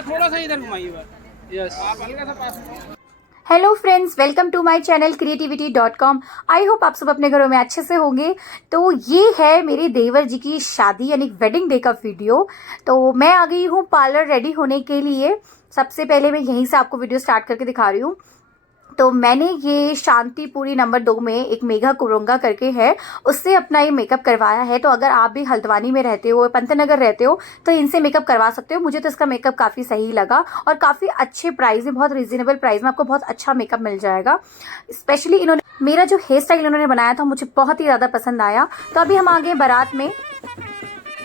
थोड़ा सा इधर घुमाइए। यस, आप हल्का सा पास। Hello friends, welcome to my channel creativity.com। I hope आप सब अपने घरों में अच्छे से होंगे। तो ये है मेरे देवर जी की शादी यानी वेडिंग डे का वीडियो। तो मैं आ गई हूँ पार्लर रेडी होने के लिए। सबसे पहले मैं यहीं से आपको वीडियो स्टार्ट करके दिखा रही हूँ। तो मैंने ये शांतिपुरी नंबर 2 में एक मेघा कुरुंगा करके है, उससे अपना ये मेकअप करवाया है। तो अगर आप भी हल्द्वानी में रहते हो, पंतनगर रहते हो, तो इनसे मेकअप करवा सकते हो। मुझे तो इसका मेकअप काफ़ी सही लगा और काफ़ी अच्छे प्राइस में, बहुत रीजनेबल प्राइस में आपको बहुत अच्छा मेकअप मिल जाएगा। स्पेशली इन्होंने मेरा जो हेयर स्टाइल इन्होंने बनाया था मुझे बहुत ही ज़्यादा पसंद आया। तो अभी हम आ गए बारात में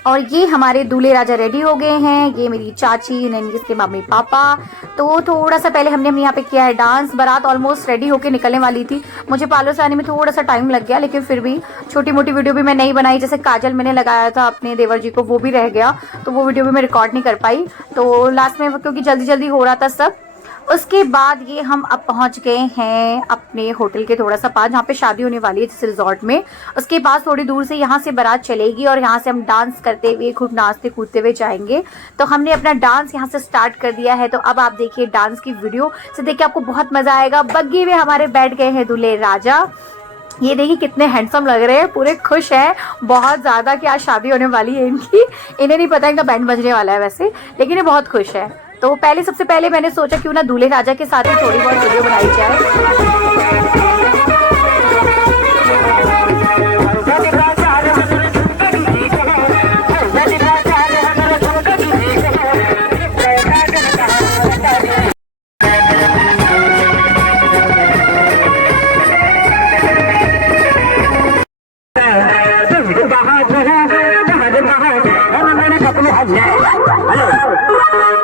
और ये हमारे दूल्हे राजा रेडी हो गए हैं। ये मेरी चाची, नैनी के मम्मी पापा। तो थोड़ा सा पहले हमने यहाँ पे किया है डांस। बारात ऑलमोस्ट रेडी होके निकलने वाली थी। मुझे पार्लर से आने में थोड़ा सा टाइम लग गया, लेकिन फिर भी छोटी मोटी वीडियो भी मैं नहीं बनाई। जैसे काजल मैंने लगाया था अपने देवर जी को, वो भी रह गया, तो वो वीडियो भी मैं रिकॉर्ड नहीं कर पाई। तो लास्ट में क्योंकि जल्दी जल्दी हो रहा था सब। उसके बाद ये हम अब पहुंच गए हैं अपने होटल के थोड़ा सा पास, जहाँ पे शादी होने वाली है, जिस रिजॉर्ट में। उसके पास थोड़ी दूर से यहाँ से बारात चलेगी और यहाँ से हम डांस करते हुए, खूब नाचते कूदते हुए जाएंगे। तो हमने अपना डांस यहाँ से स्टार्ट कर दिया है। तो अब आप देखिए डांस की वीडियो से, देखिए आपको बहुत मजा आएगा। बग्गी में हमारे बैठ गए हैं दूल्हे राजा। ये देखिए कितने हैंडसम लग रहे हैं, पूरे खुश हैं बहुत ज़्यादा कि आज शादी होने वाली है इनकी। इन्हें नहीं पता इनका बैंड बजने वाला है वैसे, लेकिन ये बहुत खुश है। तो सबसे पहले मैंने सोचा क्यों ना दूल्हे राजा के साथ ही थोड़ी बहुत वीडियो बनाई जाए।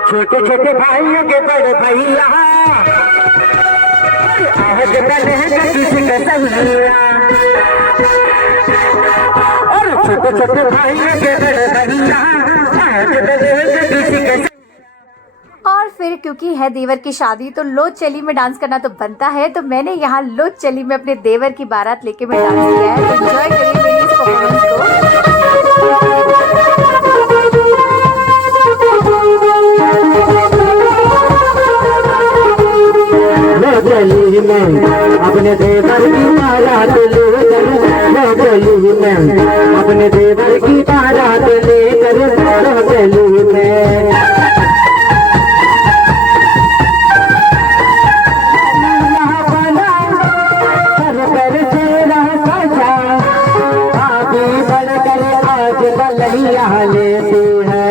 छोटे छोटे भाइयों के बड़े भैया, आज किसी का समझिया। और छोटे छोटे भाइयों के बड़े भैया, आज किसी का। और फिर क्योंकि है देवर की शादी, तो लो चली में डांस करना तो बनता है। तो मैंने यहाँ लो चली में अपने देवर की बारात लेके मैं डांस किया है। तो एंजॉय करिए मेरी इस परफॉर्मेंस को। चली में अपने देवर की बारात लेकर, चली में अपने देवर की बारात लेकर, चली में आगे बढ़कर आज बलैया लेती है।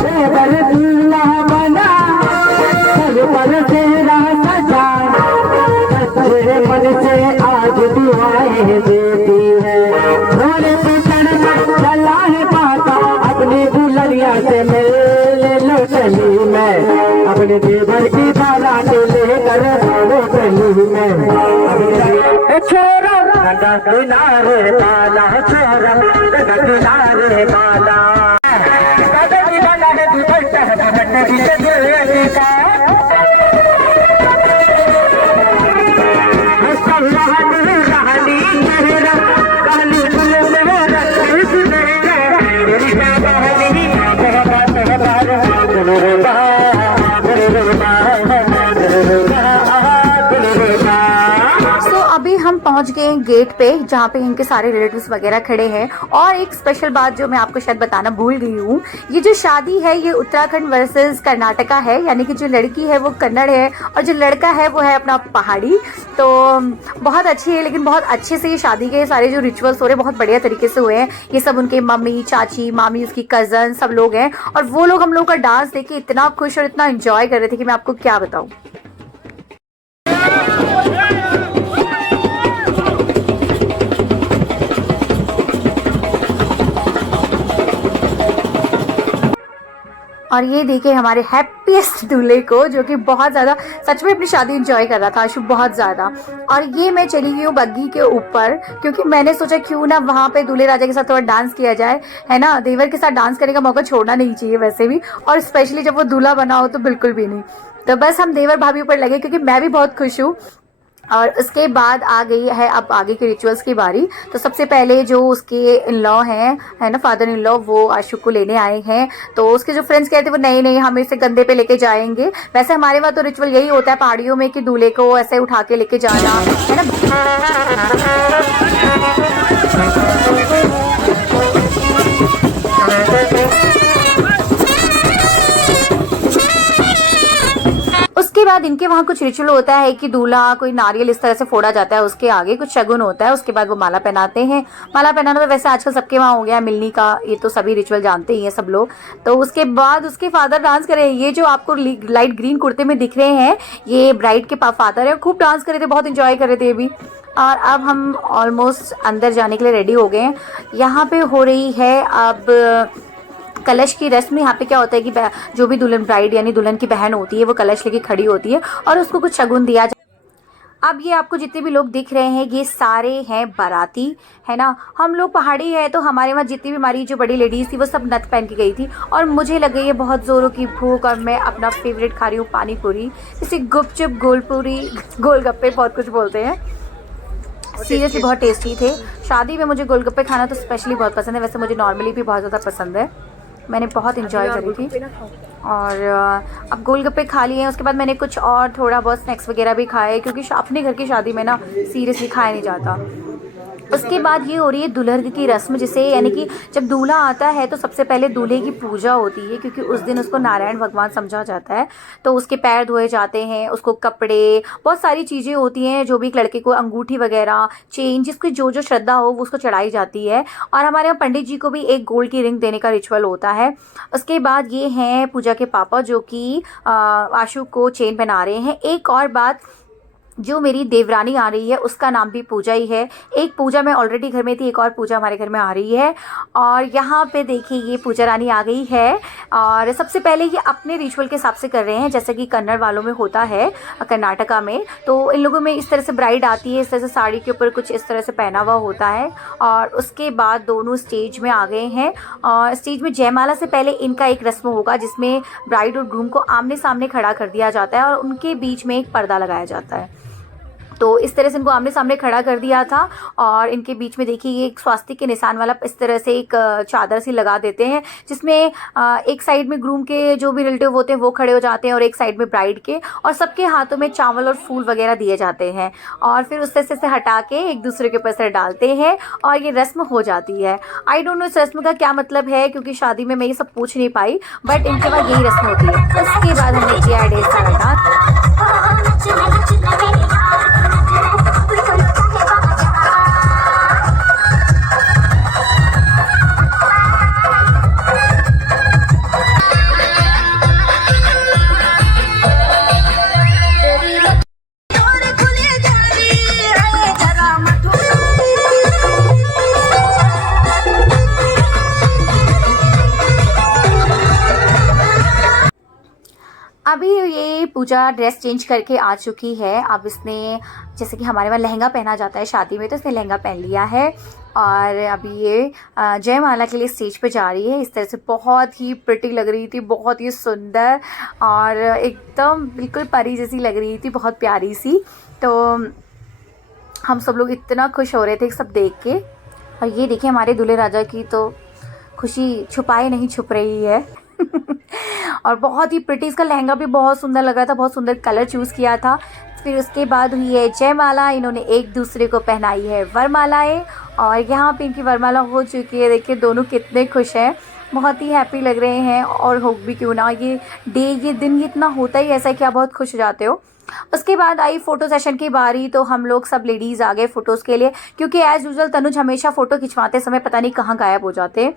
देवर दूल्हा बना पर तेरा सजा, तेरे मन से आज दुआएं देती है। घोड़े पे चढ़कर चला है पाता, अपनी दुल्हनिया से मिल लो चली मैं अपने देवर की बारात लेकर, लो चली मैं अपने छोरा किनारे बाला, छोरा किनारे बाला। हम पहुंच गए हैं गेट पे, जहाँ पे इनके सारे रिलेटिव्स वगैरह खड़े हैं। और एक स्पेशल बात जो मैं आपको शायद बताना भूल गई हूँ, ये जो शादी है ये उत्तराखंड वर्सेस कर्नाटका है। यानी कि जो लड़की है वो कन्नड़ है और जो लड़का है वो है अपना पहाड़ी। तो बहुत अच्छी है, लेकिन बहुत अच्छे से ये शादी के सारे जो रिचुअल्स हो रहे हैं बहुत बढ़िया तरीके से हुए हैं। ये सब उनके मम्मी, चाची, मामी, उसकी कजन सब लोग हैं। और वो लोग हम लोग का डांस देख के इतना खुश और इतना एंजॉय कर रहे थे कि मैं आपको क्या बताऊँ। और ये देखिए हमारे हैप्पीएस्ट दूल्हे को, जो कि बहुत ज़्यादा सच में अपनी शादी एंजॉय कर रहा था आशु, बहुत ज़्यादा। और ये मैं चली गई हूँ बग्गी के ऊपर, क्योंकि मैंने सोचा क्यों ना वहाँ पे दूल्हे राजा के साथ थोड़ा डांस किया जाए, है ना। देवर के साथ डांस करने का मौका छोड़ना नहीं चाहिए वैसे भी, और स्पेशली जब वो दूल्हा बना हो तो बिल्कुल भी नहीं। तो बस हम देवर भाभी ऊपर लगे, क्योंकि मैं भी बहुत खुश हूँ। और उसके बाद आ गई है अब आगे के रिचुअल्स की बारी। तो सबसे पहले जो उसके इन लॉ हैं, है ना, फादर इन लॉ, वो आशु को लेने आए हैं। तो उसके जो फ्रेंड्स कहते हैं वो नहीं हम इसे कंधे पे लेके जाएंगे। वैसे हमारे वहाँ तो रिचुअल यही होता है पहाड़ियों में कि दूल्हे को ऐसे उठा के लेके जाना, है ना। उसके बाद इनके वहाँ कुछ रिचुअल होता है कि दूल्हा कोई नारियल इस तरह से फोड़ा जाता है, उसके आगे कुछ शगुन होता है। उसके बाद वो माला पहनाते हैं। माला पहनाना तो वैसे आजकल सबके वहाँ हो गया है, मिलनी का, ये तो सभी रिचुअल जानते ही हैं सब लोग। तो उसके बाद उसके फादर डांस करे। ये जो आपको लाइट ग्रीन कुर्ते में दिख रहे हैं, ये ब्राइड के फादर है। खूब डांस कर रहे थे, बहुत इंजॉय कर रहे थे ये भी। और अब हम ऑलमोस्ट अंदर जाने के लिए रेडी हो गए हैं। यहाँ पे हो रही है अब कलश की रस्म। यहाँ पे क्या होता है कि जो भी दुल्हन ब्राइड यानी दुल्हन की बहन होती है वो कलश लेके खड़ी होती है और उसको कुछ शगुन दिया जाता। अब ये आपको जितने भी लोग दिख रहे हैं ये सारे हैं बाराती, है ना। हम लोग पहाड़ी है तो हमारे वहाँ जितनी भी हमारी जो बड़ी लेडीज़ थी वो सब नथ पहन के गई थी। और मुझे लग गई है बहुत ज़ोरों की भूख और मैं अपना फेवरेट खा रही हूँ पानी पूरी, इसे गुपचुप, गोलपूरी, गोलगप्पे, बहुत कुछ बोलते हैं। सीरियसली बहुत टेस्टी थे। शादी में मुझे गोलगप्पे खाना तो स्पेशली बहुत पसंद है, वैसे मुझे नॉर्मली भी बहुत ज़्यादा पसंद है। मैंने बहुत इंजॉय करी थी। और अब गोलगप्पे खा लिए हैं। उसके बाद मैंने कुछ और थोड़ा बहुत स्नैक्स वगैरह भी खाए, क्योंकि अपने घर की शादी में ना सीरियसली खाया नहीं जाता। उसके बाद ये हो रही है दुल्हन की रस्म, जिसे यानी कि जब दूल्हा आता है तो सबसे पहले दूल्हे की पूजा होती है, क्योंकि उस दिन उसको नारायण भगवान समझा जाता है। तो उसके पैर धोए जाते हैं, उसको कपड़े, बहुत सारी चीज़ें होती हैं, जो भी एक लड़के को अंगूठी वगैरह, चेन, जिसकी जो जो श्रद्धा हो वो उसको चढ़ाई जाती है। और हमारे यहाँ पंडित जी को भी एक गोल्ड की रिंग देने का रिचुअल होता है। उसके बाद ये हैं पूजा के पापा, जो कि आशु को चेन पहना रहे हैं। एक और बात, जो मेरी देवरानी आ रही है उसका नाम भी पूजा ही है। एक पूजा में ऑलरेडी घर में थी, एक और पूजा हमारे घर में आ रही है। और यहाँ पे देखिए ये पूजा रानी आ गई है। और सबसे पहले ये अपने रिचुअल के हिसाब से कर रहे हैं, जैसे कि कन्नड़ वालों में होता है, कर्नाटका में। तो इन लोगों में इस तरह से ब्राइड आती है, इस तरह से साड़ी के ऊपर कुछ इस तरह से पहना हुआ होता है। और उसके बाद दोनों स्टेज में आ गए हैं। और स्टेज में जयमाला से पहले इनका एक रस्म होगा, जिसमें ब्राइड और ग्रूम को आमने सामने खड़ा कर दिया जाता है और उनके बीच में एक पर्दा लगाया जाता है। तो इस तरह से इनको आमने सामने खड़ा कर दिया था। और इनके बीच में देखिए ये एक स्वास्तिक के निशान वाला इस तरह से एक चादर सी लगा देते हैं, जिसमें एक साइड में ग्रूम के जो भी रिलेटिव होते हैं वो खड़े हो जाते हैं और एक साइड में ब्राइड के, और सबके हाथों में चावल और फूल वगैरह दिए जाते हैं। और फिर उस तरह से हटा के एक दूसरे के ऊपर सर डालते हैं और ये रस्म हो जाती है। आई डोंट नो इस रस्म का क्या मतलब है, क्योंकि शादी में मैं ये सब पूछ नहीं पाई, बट इनके बाद यही रस्म होती है। उसके बाद हमने किया ढेर सारा डांस। अभी ये पूजा ड्रेस चेंज करके आ चुकी है। अब इसने, जैसे कि हमारे वहाँ लहंगा पहना जाता है शादी में, तो इसने लहंगा पहन लिया है। और अभी ये जयमाला के लिए स्टेज पे जा रही है। इस तरह से बहुत ही प्रिटी लग रही थी, बहुत ही सुंदर और एकदम बिल्कुल परी जैसी लग रही थी, बहुत प्यारी सी। तो हम सब लोग इतना खुश हो रहे थे सब देख के। और ये देखिए हमारे दूल्हे राजा की तो खुशी छुपाए नहीं छुप रही है। और बहुत ही प्रिटी, इसका लहंगा भी बहुत सुंदर लग रहा था, बहुत सुंदर कलर चूज़ किया था। फिर उसके बाद हुई है जयमाला। इन्होंने एक दूसरे को पहनाई है वरमालाएं और यहाँ पे इनकी वरमाला हो चुकी है। देखिए दोनों कितने खुश हैं, बहुत ही हैप्पी लग रहे हैं। और हो भी क्यों ना, ये डे, ये दिन, ये इतना होता ही ऐसा है कि आप बहुत खुश हो जाते हो। उसके बाद आई फ़ोटो सेशन की बारी। तो हम लोग सब लेडीज़ आ गए फ़ोटोज़ के लिए, क्योंकि एज़ यूजुअल तनुज हमेशा फ़ोटो खिंचवाते समय पता नहीं कहाँ गायब हो जाते।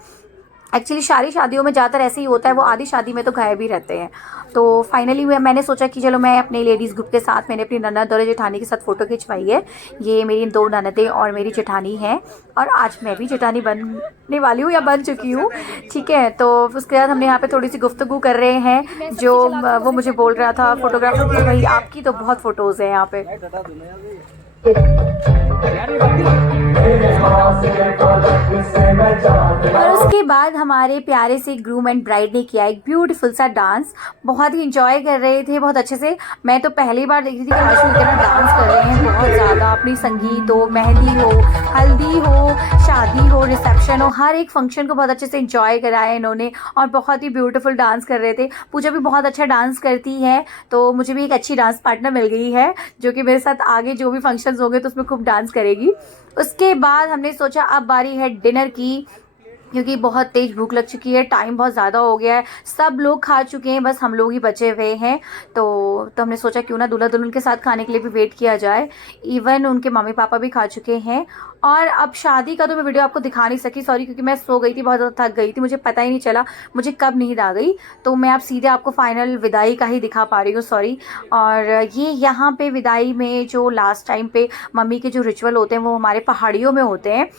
एक्चुअली सारी शादियों में ज़्यादातर ऐसे ही होता है, वो आधी शादी में तो गायब ही रहते हैं। तो फाइनली मैंने सोचा कि चलो मैं अपने लेडीज़ ग्रुप के साथ मैंने अपनी ननद और जेठानी के साथ फ़ोटो खिंचवाई है। ये मेरी 2 ननदें और मेरी जेठानी हैं, और आज मैं भी जेठानी बनने वाली हूँ या बन चुकी हूँ, ठीक है। तो उसके बाद हमने यहाँ पे थोड़ी सी गुफ्तगू कर रहे हैं। जो वो मुझे बोल रहा था फोटोग्राफर कि भाई आपकी तो बहुत फ़ोटोज़ हैं यहाँ पे। और उसके बाद हमारे प्यारे से ग्रूम एंड ब्राइड ने किया एक ब्यूटीफुल सा डांस। बहुत ही इंजॉय कर रहे थे, बहुत अच्छे से। मैं तो पहली बार देख रही थी कि आशु इतना डांस कर रहे हैं बहुत ज़्यादा। अपनी संगीत हो, मेहंदी हो, हल्दी हो, शादी हो, रिसेप्शन हो, हर एक फंक्शन को बहुत अच्छे से इंजॉय कराया इन्होंने, और बहुत ही ब्यूटीफुल डांस कर रहे थे। पूजा भी बहुत अच्छा डांस करती है, तो मुझे भी एक अच्छी डांस पार्टनर मिल गई है जो कि मेरे साथ आगे जो भी फंक्शंस होंगे तो उसमें खूब डांस करेगी। उसके बाद हमने सोचा अब बारी है डिनर की, क्योंकि बहुत तेज़ भूख लग चुकी है, टाइम बहुत ज़्यादा हो गया है, सब लोग खा चुके हैं, बस हम लोग ही बचे हुए हैं। तो हमने सोचा क्यों ना दूल्हा दुल्हन के साथ खाने के लिए भी वेट किया जाए। इवन उनके मम्मी पापा भी खा चुके हैं। और अब शादी का तो मैं वीडियो आपको दिखा नहीं सकी, सॉरी, क्योंकि मैं सो गई थी, बहुत ज़्यादा थक गई थी, मुझे पता ही नहीं चला मुझे कब नींद आ गई। तो मैं अब सीधे आपको फाइनल विदाई का ही दिखा पा रही हूँ, सॉरी। और ये यहाँ पे विदाई में जो लास्ट टाइम पे मम्मी के जो रिचुअल होते हैं वो हमारे पहाड़ियों में होते हैं,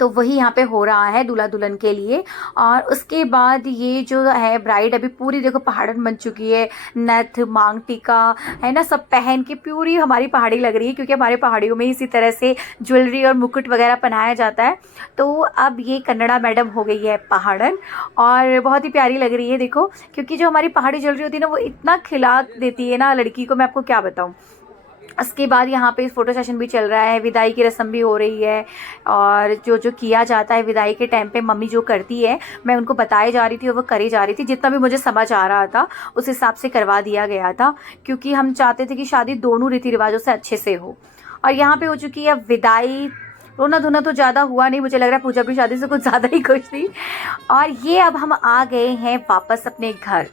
तो वही यहाँ पे हो रहा है दूल्हा दुल्हन के लिए। और उसके बाद ये जो है ब्राइड अभी पूरी देखो पहाड़न बन चुकी है, नथ, मांग टीका है ना, सब पहन के पूरी हमारी पहाड़ी लग रही है, क्योंकि हमारे पहाड़ियों में इसी तरह से ज्वेलरी और मुकुट वगैरह पहनाया जाता है। तो अब ये कन्नड़ा मैडम हो गई है पहाड़न, और बहुत ही प्यारी लग रही है देखो, क्योंकि जो हमारी पहाड़ी ज्वेलरी होती है ना वो इतना खिला देती है ना लड़की को, मैं आपको क्या बताऊँ। उसके बाद यहाँ पे फ़ोटो सेशन भी चल रहा है, विदाई की रस्म भी हो रही है, और जो किया जाता है विदाई के टाइम पे मम्मी जो करती है मैं उनको बताई जा रही थी और वो करी जा रही थी, जितना भी मुझे समझ आ रहा था उस हिसाब से करवा दिया गया था, क्योंकि हम चाहते थे कि शादी दोनों रीति रिवाजों से अच्छे से हो। और यहाँ पे हो चुकी है विदाई। रोना धोना तो ज़्यादा हुआ नहीं, मुझे लग रहा है पूजा भी शादी से कुछ ज़्यादा ही खुश थी। और ये अब हम आ गए हैं वापस अपने घर।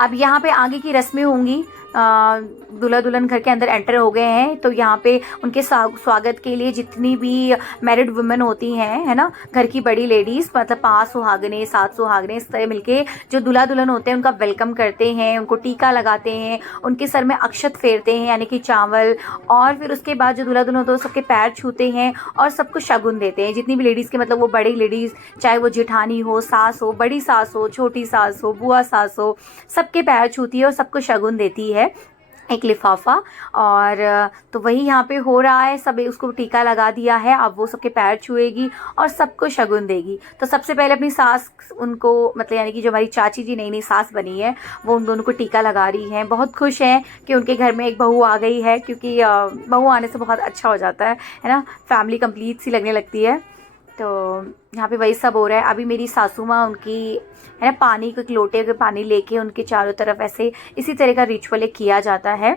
अब यहाँ पे आगे की रस्में होंगी। दूल्हा दुल्हन घर के अंदर एंटर हो गए हैं, तो यहाँ पे उनके स्वागत के लिए जितनी भी मैरिड वुमेन होती हैं, है ना, घर की बड़ी लेडीज़, मतलब 5 सुहागने 7 सुहागने इस तरह मिलके जो दूल्हा दुल्हन होते हैं उनका वेलकम करते हैं, उनको टीका लगाते हैं, उनके सर में अक्षत फेरते हैं यानी कि चावल, और फिर उसके बाद जो दूल्हा दुल्हन होते हैं सबके पैर छूते हैं और सबको शगुन देते हैं। जितनी भी लेडीज़ के, मतलब वो बड़ी लेडीज़, चाहे वो जेठानी हो, सास हो, बड़ी सास हो, छोटी सास हो, बुआ सास हो, सबके पैर छूती है और सबको शगुन देती है एक लिफाफा। और तो वही यहाँ पे हो रहा है, सब उसको टीका लगा दिया है, अब वो सबके पैर छुएगी और सबको शगुन देगी। तो सबसे पहले अपनी सास उनको, मतलब यानी कि जो हमारी चाची जी नई नई सास बनी है वो उन दोनों को टीका लगा रही हैं। बहुत खुश हैं कि उनके घर में एक बहू आ गई है, क्योंकि बहू आने से बहुत अच्छा हो जाता है ना, फैमिली कंप्लीट सी लगने लगती है। तो यहाँ पे वही सब हो रहा है। अभी मेरी सासू माँ उनकी, है ना, पानी को, एक लोटे के पानी लेके उनके चारों तरफ ऐसे इसी तरह का रिचुअल किया जाता है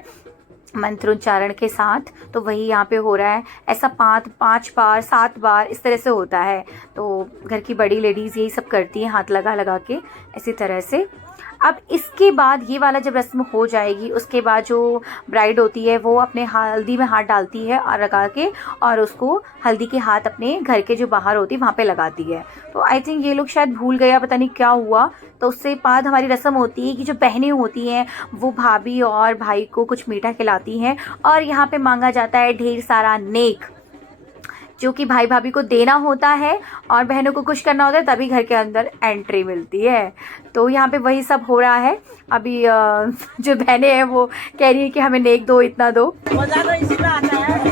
मंत्रोच्चारण के साथ। तो वही यहाँ पे हो रहा है, ऐसा 5 बार 7 बार इस तरह से होता है। तो घर की बड़ी लेडीज़ यही सब करती हैं, हाथ लगा लगा के इसी तरह से। अब इसके बाद ये वाला जब रस्म हो जाएगी, उसके बाद जो ब्राइड होती है वो अपने हल्दी में हाथ डालती है और लगा के, और उसको हल्दी के हाथ अपने घर के जो बाहर होती है वहाँ पे लगाती है। तो आई थिंक ये लोग शायद भूल गया, पता नहीं क्या हुआ। तो उससे बाद हमारी रस्म होती है कि जो बहनें होती हैं वो भाभी और भाई को कुछ मीठा खिलाती हैं, और यहाँ पे मांगा जाता है ढेर सारा नेक, जो कि भाई भाभी को देना होता है और बहनों को खुश करना होता है, तभी घर के अंदर एंट्री मिलती है। तो यहाँ पे वही सब हो रहा है। अभी जो बहनें हैं वो कह रही है कि हमें नेक दो, इतना दो। मजा तो इसी में आता है।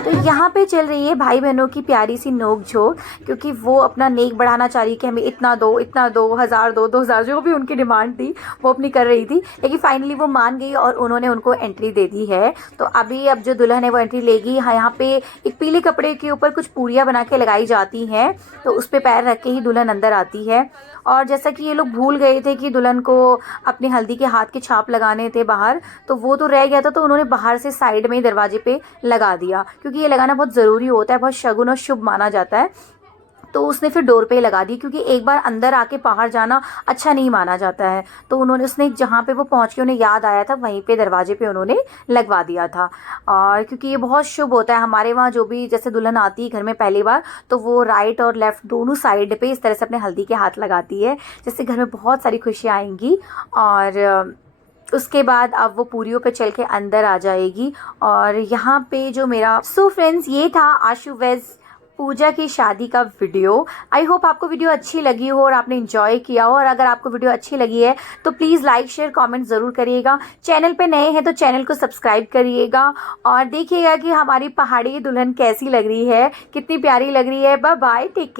तो यहाँ पे चल रही है भाई बहनों की प्यारी सी नोक झोंक, क्योंकि वो अपना नेक बढ़ाना चाह रही है कि हमें इतना दो, इतना दो, 1000 दो, 2000, जो भी उनकी डिमांड थी वो अपनी कर रही थी। लेकिन फाइनली वो मान गई और उन्होंने उनको एंट्री दे दी है। तो अभी अब जो दुल्हन है वो एंट्री लेगी। यहाँ पे एक पीले कपड़े के ऊपर कुछ पूरियाँ बना के लगाई जाती हैं, तो उस पर पैर रख के ही दुल्हन अंदर आती है। और जैसा कि ये लोग भूल गए थे कि दुल्हन को अपने हल्दी के हाथ के छाप लगाने थे बाहर, तो वो तो रह गया था, तो उन्होंने बाहर से साइड में दरवाजे पे लगा दिया, क्योंकि ये लगाना बहुत ज़रूरी होता है, बहुत शगुन और शुभ माना जाता है। तो उसने फिर डोर पे ही लगा दी, क्योंकि एक बार अंदर आके बाहर जाना अच्छा नहीं माना जाता है। तो उसने जहाँ पे वो पहुँच के उन्हें याद आया था वहीं पे दरवाजे पे उन्होंने लगवा दिया था। और क्योंकि ये बहुत शुभ होता है हमारे वहाँ, जो भी जैसे दुल्हन आती है घर में पहली बार, तो वो राइट और लेफ़्ट दोनों साइड पे इस तरह से अपने हल्दी के हाथ लगाती है, जिससे घर में बहुत सारी खुशियाँ आएंगी। और उसके बाद अब वो पूरियों पे चल के अंदर आ जाएगी। और यहाँ पे जो मेरा फ्रेंड्स, ये था आशु वेज पूजा की शादी का वीडियो। आई होप आपको वीडियो अच्छी लगी हो और आपने एंजॉय किया हो। और अगर आपको वीडियो अच्छी लगी है तो प्लीज़ लाइक शेयर कमेंट ज़रूर करिएगा। चैनल पे नए हैं तो चैनल को सब्सक्राइब करिएगा और देखिएगा कि हमारी पहाड़ी दुल्हन कैसी लग रही है, कितनी प्यारी लग रही है। Bye bye, take care.